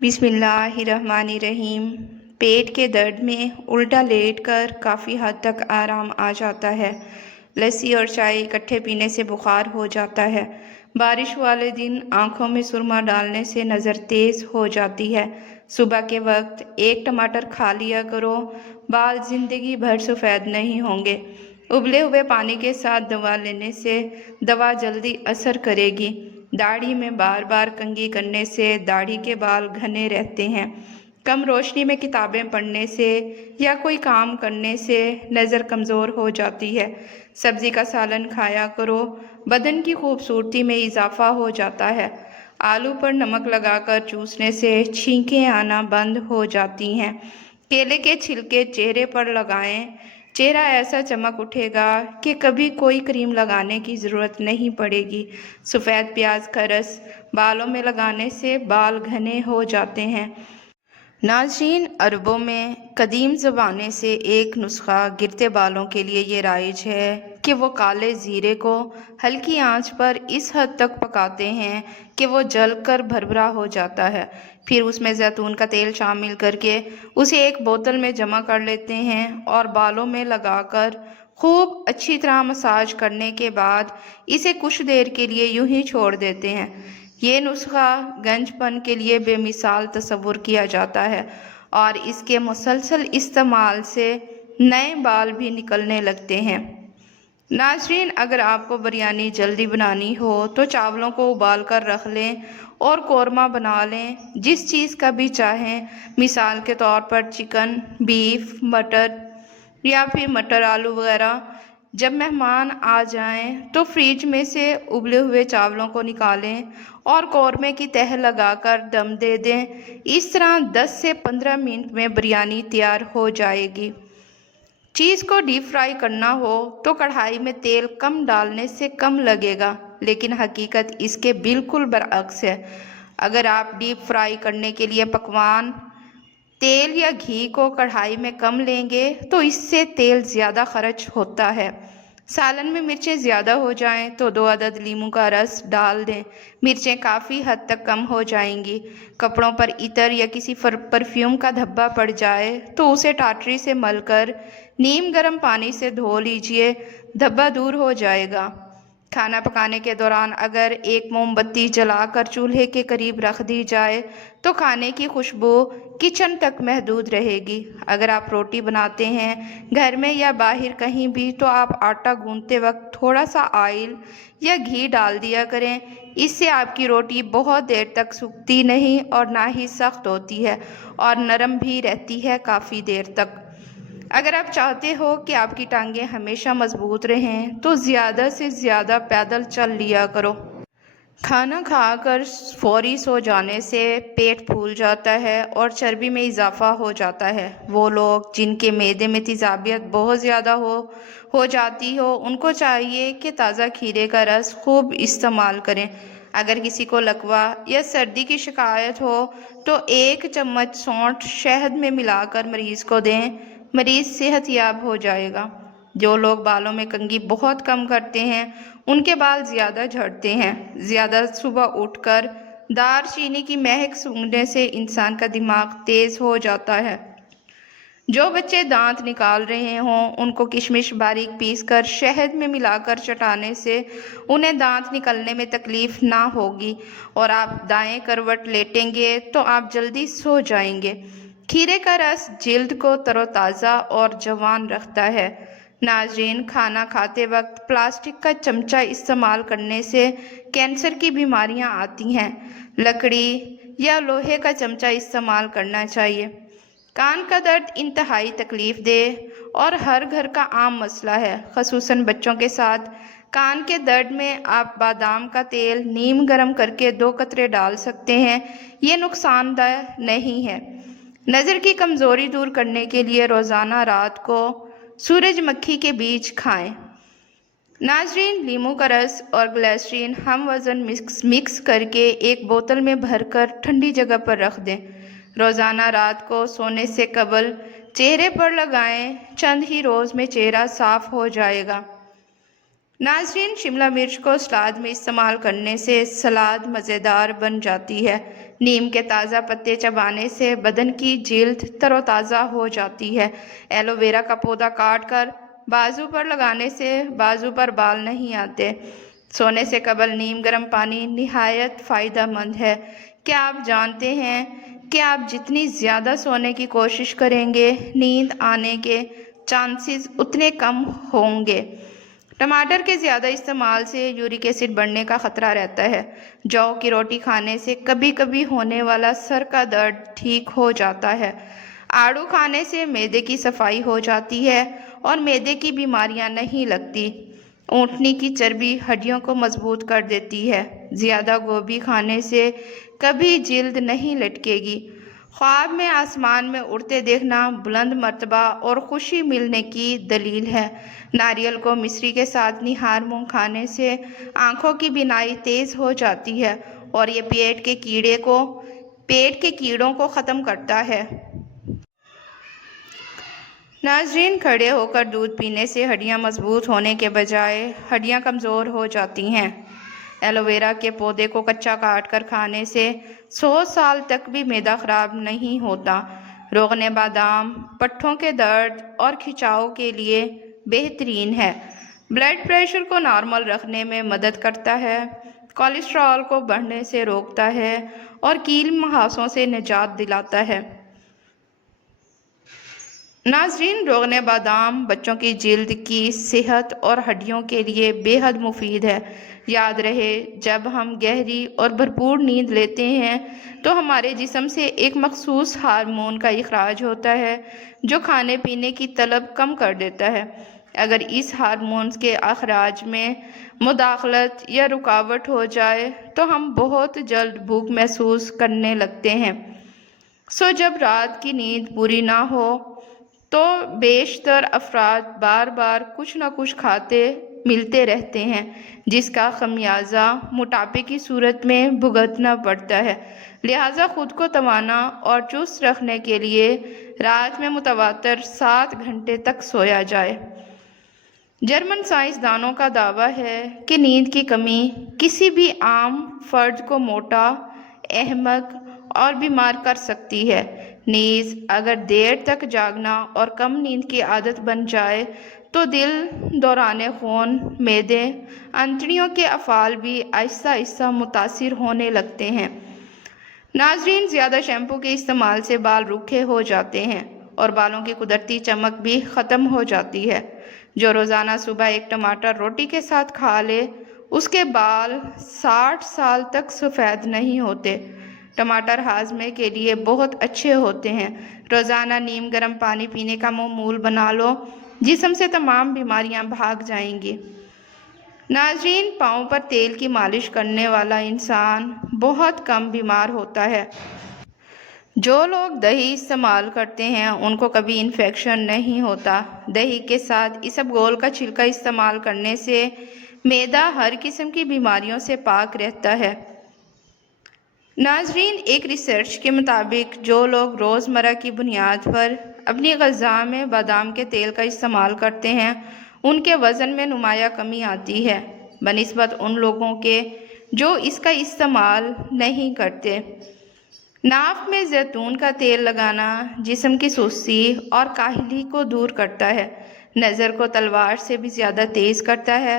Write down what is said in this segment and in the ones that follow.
बिस्मिल्लाहिर्रहमानिर्रहीम। पेट के दर्द में उल्टा लेट कर काफ़ी हद तक आराम आ जाता है। लस्सी और चाय इकट्ठे पीने से बुखार हो जाता है। बारिश वाले दिन आँखों में सुरमा डालने से नज़र तेज़ हो जाती है। सुबह के वक्त एक टमाटर खा लिया करो, बाल ज़िंदगी भर सफ़ेद नहीं होंगे। उबले हुए पानी के साथ दवा लेने से दवा जल्दी असर करेगी। दाढ़ी में बार बार कंघी करने से दाढ़ी के बाल घने रहते हैं। कम रोशनी में किताबें पढ़ने से या कोई काम करने से नज़र कमज़ोर हो जाती है। सब्ज़ी का सालन खाया करो, बदन की खूबसूरती में इजाफा हो जाता है। आलू पर नमक लगाकर चूसने से छींकें आना बंद हो जाती हैं। केले के छिलके चेहरे पर लगाएं, चेहरा ऐसा चमक उठेगा कि कभी कोई क्रीम लगाने की ज़रूरत नहीं पड़ेगी। सफ़ेद प्याज का रस बालों में लगाने से बाल घने हो जाते हैं। नाज़रीन, अरबों में कदीम ज़माने से एक नुस्खा गिरते बालों के लिए ये राइज है कि वो काले ज़ीरे को हल्की आंच पर इस हद तक पकाते हैं कि वो जल कर भरभरा हो जाता है। फिर उसमें ज़ैतून का तेल शामिल करके उसे एक बोतल में जमा कर लेते हैं और बालों में लगाकर खूब अच्छी तरह मसाज करने के बाद इसे कुछ देर के लिए यूं ही छोड़ देते हैं। ये नुस्खा गंजपन के लिए बेमिसाल तस्वुर किया जाता है और इसके मुसलसल इस्तेमाल से नए बाल भी निकलने लगते हैं। नाज़रीन, अगर आपको बिरयानी जल्दी बनानी हो तो चावलों को उबाल कर रख लें और कौरमा बना लें, जिस चीज़ का भी चाहें। मिसाल के तौर पर चिकन, बीफ, मटर या फिर मटर आलू वगैरह। जब मेहमान आ जाएं तो फ्रिज में से उबले हुए चावलों को निकालें और कौरमे की तह लगाकर दम दे दें। इस तरह 10 से 15 मिनट में बिरयानी तैयार हो जाएगी। चीज़ को डीप फ्राई करना हो तो कढ़ाई में तेल कम डालने से कम लगेगा, लेकिन हकीकत इसके बिल्कुल बरअक्स है। अगर आप डीप फ्राई करने के लिए पकवान तेल या घी को कढ़ाई में कम लेंगे तो इससे तेल ज़्यादा खर्च होता है। सालन में मिर्चें ज़्यादा हो जाएं तो 2 अदद नींबू का रस डाल दें। मिर्चें काफ़ी हद तक कम हो जाएंगी। कपड़ों पर इतर या किसी परफ्यूम का धब्बा पड़ जाए तो उसे टाटरी से मलकर नीम गर्म पानी से धो लीजिए, धब्बा दूर हो जाएगा। खाना पकाने के दौरान अगर एक मोमबत्ती जलाकर चूल्हे के करीब रख दी जाए तो खाने की खुशबू किचन तक महदूद रहेगी। अगर आप रोटी बनाते हैं घर में या बाहर कहीं भी, तो आप आटा गूंथते वक्त थोड़ा सा ऑयल या घी डाल दिया करें। इससे आपकी रोटी बहुत देर तक सूखती नहीं और ना ही सख्त होती है और नरम भी रहती है काफ़ी देर तक। अगर आप चाहते हो कि आपकी टांगें हमेशा मजबूत रहें तो ज़्यादा से ज़्यादा पैदल चल लिया करो। खाना खाकर फौरी सो जाने से पेट फूल जाता है और चर्बी में इजाफा हो जाता है। वो लोग जिनके मैदे में तेज़ाबियत बहुत ज़्यादा हो जाती हो, उनको चाहिए कि ताज़ा खीरे का रस खूब इस्तेमाल करें। अगर किसी को लकवा या सर्दी की शिकायत हो तो 1 चम्मच सौंठ शहद में मिलाकर मरीज़ को दें, मरीज़ सेहतयाब हो जाएगा। जो लोग बालों में कंघी बहुत कम करते हैं उनके बाल ज़्यादा झड़ते हैं। ज़्यादा सुबह उठकर दालचीनी की महक सूंघने से इंसान का दिमाग तेज़ हो जाता है। जो बच्चे दांत निकाल रहे हों उनको किशमिश बारीक पीसकर शहद में मिलाकर चटाने से उन्हें दांत निकलने में तकलीफ़ ना होगी और आप दाएं करवट लेटेंगे तो आप जल्दी सो जाएंगे। खीरे का रस जिल्द को तरोताज़ा और जवान रखता है। नाज़रीन, खाना खाते वक्त प्लास्टिक का चमचा इस्तेमाल करने से कैंसर की बीमारियां आती हैं। लकड़ी या लोहे का चमचा इस्तेमाल करना चाहिए। कान का दर्द इंतहाई तकलीफ दे और हर घर का आम मसला है, ख़ुसूसन बच्चों के साथ। कान के दर्द में आप बादाम का तेल नीम गर्म करके 2 कतरे डाल सकते हैं। ये नुकसानदेह नहीं है। नज़र की कमज़ोरी दूर करने के लिए रोज़ाना रात को सूरजमुखी के बीज खाएं। नाज़रीन, लीमू का रस और ग्लिसरीन हम वज़न मिक्स करके एक बोतल में भरकर ठंडी जगह पर रख दें। रोज़ाना रात को सोने से कबल चेहरे पर लगाएं। चंद ही रोज़ में चेहरा साफ़ हो जाएगा। ناظرین، شملہ مرچ کو سلاد میں استعمال کرنے سے سلاد مزیدار بن جاتی ہے۔ نیم کے تازہ پتے چبانے سے بدن کی جلد تر و تازہ ہو جاتی ہے۔ ایلو ویرا کا پودا کاٹ کر بازو پر لگانے سے بازو پر بال نہیں آتے۔ سونے سے قبل نیم گرم پانی نہایت فائدہ مند ہے۔ کیا آپ جانتے ہیں کہ آپ جتنی زیادہ سونے کی کوشش کریں گے، نیند آنے کے چانسز اتنے کم ہوں گے۔ ٹماٹر کے زیادہ استعمال سے یورک ایسڈ بڑھنے کا خطرہ رہتا ہے۔ جو کی روٹی کھانے سے کبھی کبھی ہونے والا سر کا درد ٹھیک ہو جاتا ہے۔ آڑو کھانے سے معدے کی صفائی ہو جاتی ہے اور معدے کی بیماریاں نہیں لگتی۔ اونٹنی کی چربی ہڈیوں کو مضبوط کر دیتی ہے۔ زیادہ گوبھی کھانے سے کبھی جلد نہیں لٹکے گی۔ خواب میں آسمان میں اڑتے دیکھنا بلند مرتبہ اور خوشی ملنے کی دلیل ہے۔ ناریل کو مصری کے ساتھ نہار مونگ کھانے سے آنکھوں کی بینائی تیز ہو جاتی ہے اور یہ پیٹ کے کیڑوں کو ختم کرتا ہے۔ ناظرین، کھڑے ہو کر دودھ پینے سے ہڈیاں مضبوط ہونے کے بجائے ہڈیاں کمزور ہو جاتی ہیں۔ ایلو ویرا کے پودے کو کچا کاٹ کر کھانے سے 100 سال تک بھی معدہ خراب نہیں ہوتا۔ روغن بادام پٹھوں کے درد اور کھچاؤ کے لیے بہترین ہے۔ بلڈ پریشر کو نارمل رکھنے میں مدد کرتا ہے، کولیسٹرول کو بڑھنے سے روکتا ہے اور کیل مہاسوں سے نجات دلاتا ہے۔ ناظرین، روغن بادام بچوں کی جلد کی صحت اور ہڈیوں کے لیے بے حد مفید ہے۔ یاد رہے، جب ہم گہری اور بھرپور نیند لیتے ہیں تو ہمارے جسم سے ایک مخصوص ہارمون کا اخراج ہوتا ہے جو کھانے پینے کی طلب کم کر دیتا ہے۔ اگر اس ہارمون کے اخراج میں مداخلت یا رکاوٹ ہو جائے تو ہم بہت جلد بھوک محسوس کرنے لگتے ہیں۔ جب رات کی نیند پوری نہ ہو تو بیشتر افراد بار بار کچھ نہ کچھ کھاتے ملتے رہتے ہیں، جس کا خمیازہ موٹاپے کی صورت میں بھگتنا پڑتا ہے۔ لہٰذا خود کو توانا اور چست رکھنے کے لیے رات میں متواتر 7 گھنٹے تک سویا جائے۔ جرمن سائنسدانوں کا دعویٰ ہے کہ نیند کی کمی کسی بھی عام فرد کو موٹا، احمق اور بیمار کر سکتی ہے۔ نیز اگر دیر تک جاگنا اور کم نیند کی عادت بن جائے تو دل، دوران خون، معدے، انتڑیوں کے افعال بھی آہستہ آہستہ متاثر ہونے لگتے ہیں۔ ناظرین، زیادہ شیمپو کے استعمال سے بال روکھے ہو جاتے ہیں اور بالوں کی قدرتی چمک بھی ختم ہو جاتی ہے۔ جو روزانہ صبح ایک ٹماٹر روٹی کے ساتھ کھا لے، اس کے بال 60 سال تک سفید نہیں ہوتے۔ ٹماٹر ہاضمے کے لیے بہت اچھے ہوتے ہیں۔ روزانہ نیم گرم پانی پینے کا معمول بنا لو، جسم سے تمام بیماریاں بھاگ جائیں گی۔ ناظرین، پاؤں پر تیل کی مالش کرنے والا انسان بہت کم بیمار ہوتا ہے۔ جو لوگ دہی استعمال کرتے ہیں ان کو کبھی انفیکشن نہیں ہوتا۔ دہی کے ساتھ اسبگول کا چھلکا استعمال کرنے سے معدہ ہر قسم کی بیماریوں سے پاک رہتا ہے۔ ناظرین، ایک ریسرچ کے مطابق جو لوگ روزمرہ کی بنیاد پر اپنی غذا میں بادام کے تیل کا استعمال کرتے ہیں ان کے وزن میں نمایاں کمی آتی ہے بنسبت ان لوگوں کے جو اس کا استعمال نہیں کرتے۔ ناف میں زیتون کا تیل لگانا جسم کی سستی اور کاہلی کو دور کرتا ہے، نظر کو تلوار سے بھی زیادہ تیز کرتا ہے۔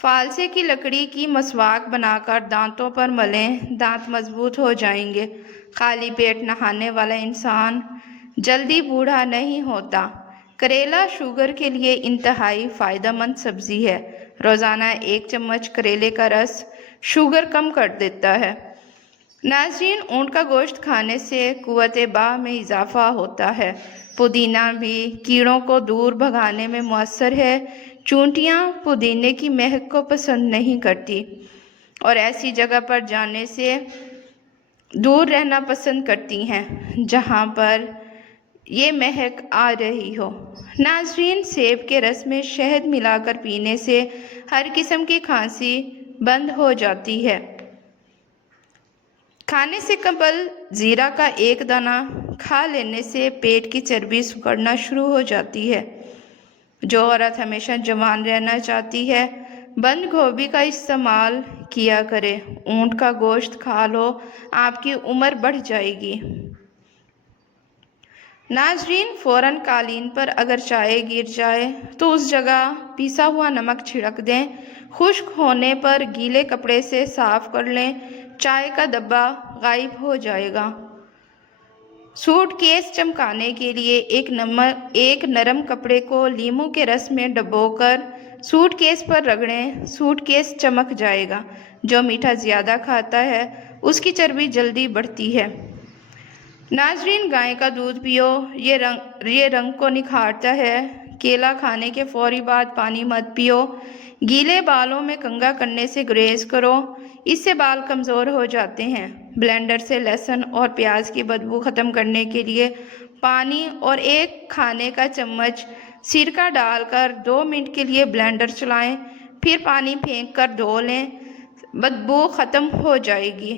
فالسے کی لکڑی کی مسواک بنا کر دانتوں پر ملیں، دانت مضبوط ہو جائیں گے۔ خالی پیٹ نہانے والا انسان جلدی بوڑھا نہیں ہوتا۔ کریلا شوگر کے لیے انتہائی فائدہ مند سبزی ہے۔ روزانہ 1 چمچ کریلے کا رس شوگر کم کر دیتا ہے۔ ناظرین، اونٹ کا گوشت کھانے سے قوت باہ میں اضافہ ہوتا ہے۔ پودینہ بھی کیڑوں کو دور بھگانے میں مؤثر ہے۔ چونٹیاں پودینے کی مہک کو پسند نہیں کرتی اور ایسی جگہ پر جانے سے دور رہنا پسند کرتی ہیں جہاں پر یہ مہک آ رہی ہو۔ ناظرین، سیب کے رس میں شہد ملا کر پینے سے ہر قسم کی کھانسی بند ہو جاتی ہے۔ کھانے سے قبل زیرہ کا 1 دانہ کھا لینے سے پیٹ کی چربی سکڑنا شروع ہو جاتی ہے۔ جو عورت ہمیشہ جوان رہنا چاہتی ہے बंद गोभी का इस्तेमाल किया करें। ऊंट का गोश्त खा लो, आपकी उम्र बढ़ जाएगी। नाजरीन, फ़ौरन कालीन पर अगर चाय गिर जाए तो उस जगह पिसा हुआ नमक छिड़क दें। खुश्क होने पर गीले कपड़े से साफ कर लें, चाय का धब्बा गायब हो जाएगा। सूटकेस चमकाने के लिए एक नरम कपड़े को लीमू के रस में डुबोकर सूटकेस पर रगड़ें, सूटकेस चमक जाएगा। जो मीठा ज़्यादा खाता है उसकी चर्बी जल्दी बढ़ती है। नाजरीन, गाय का दूध पियो, ये रंग को निखारता है। केला खाने के फौरी बाद पानी मत पियो। गीले बालों में कंघा करने से गुरेज करो, इससे बाल कमज़ोर हो जाते हैं। ब्लेंडर से लहसुन और प्याज की बदबू ख़त्म करने के लिए पानी और 1 खाने का चम्मच सिरका डालकर 2 मिनट के लिए ब्लेंडर चलाएं, फिर पानी फेंक कर धो लें, बदबू ख़त्म हो जाएगी।